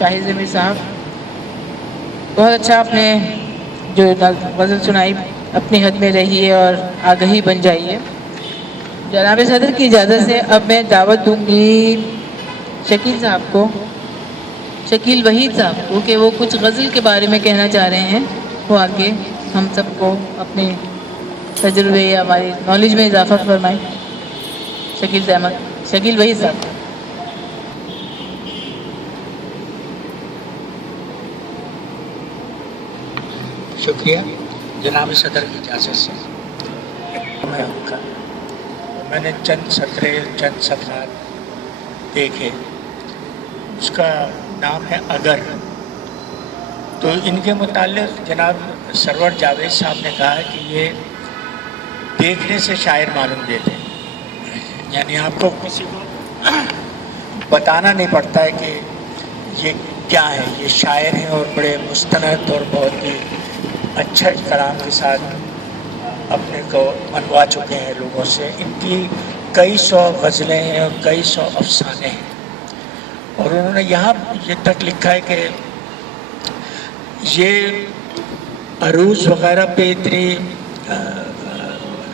شاہد ضمیر صاحب، بہت اچھا آپ نے جو غزل سنائی، اپنی حد میں رہیے اور آگہی بن جائیے۔ جناب صدر کی اجازت سے اب میں دعوت دوں گی شکیل صاحب کو، شکیل وحید صاحب کو، کہ وہ کچھ غزل کے بارے میں کہنا چاہ رہے ہیں۔ وہ آگے ہم سب کو اپنے تجربے یا ہماری نالج میں اضافہ فرمائیں۔ شکیل وحید صاحب۔ شکریہ جناب صدر کی اجازت سے میں آپ کا میں نے چند سطرے چند صفحات دیکھے، اس کا نام ہے اگر۔ تو ان کے متعلق جناب سرور جاوید صاحب نے کہا ہے کہ یہ دیکھنے سے شاعر معلوم دیتے ہیں، یعنی آپ کو کسی کو بتانا نہیں پڑتا ہے کہ یہ کیا ہے، یہ شاعر ہیں اور بڑے مستند اور بہت ہی اچھے کلام کے ساتھ اپنے کو منوا چکے ہیں لوگوں سے۔ ان کی کئی سو غزلیں ہیں اور کئی سو افسانے ہیں، اور انہوں نے یہاں یہ تک لکھا ہے کہ یہ عروض وغیرہ پہ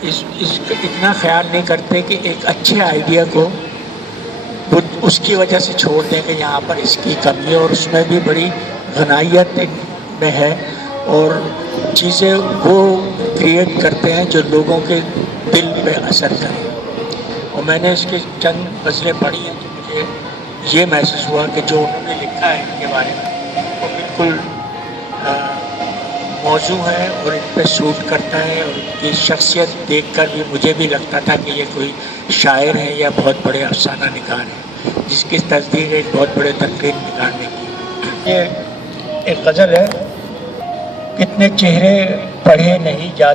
اتنا خیال نہیں کرتے کہ ایک اچھے آئیڈیا کو اس کی وجہ سے چھوڑ دیں کہ یہاں پر اس کی کمی ہے، اور اس میں بھی بڑی غنائیت میں ہے، اور چیزیں وہ کریٹ کرتے ہیں جو لوگوں کے دل پہ اثر کریں۔ اور میں نے اس کے چند غزلیں پڑھی ہیں تو مجھے یہ محسوس ہوا کہ جو انہوں نے لکھا ہے ان کے بارے میں وہ بالکل موضوع ہے اور ان پہ سوٹ کرتا ہے، اور ان کی شخصیت دیکھ کر بھی مجھے بھی لگتا تھا کہ یہ کوئی شاعر ہے یا بہت بڑے افسانہ نگار ہیں، جس کی تصدیق ایک بہت بڑے تنقید نگار نے کی۔ یہ ایک غزل ہے، کتنے چہرے پڑھے نہیں جاتے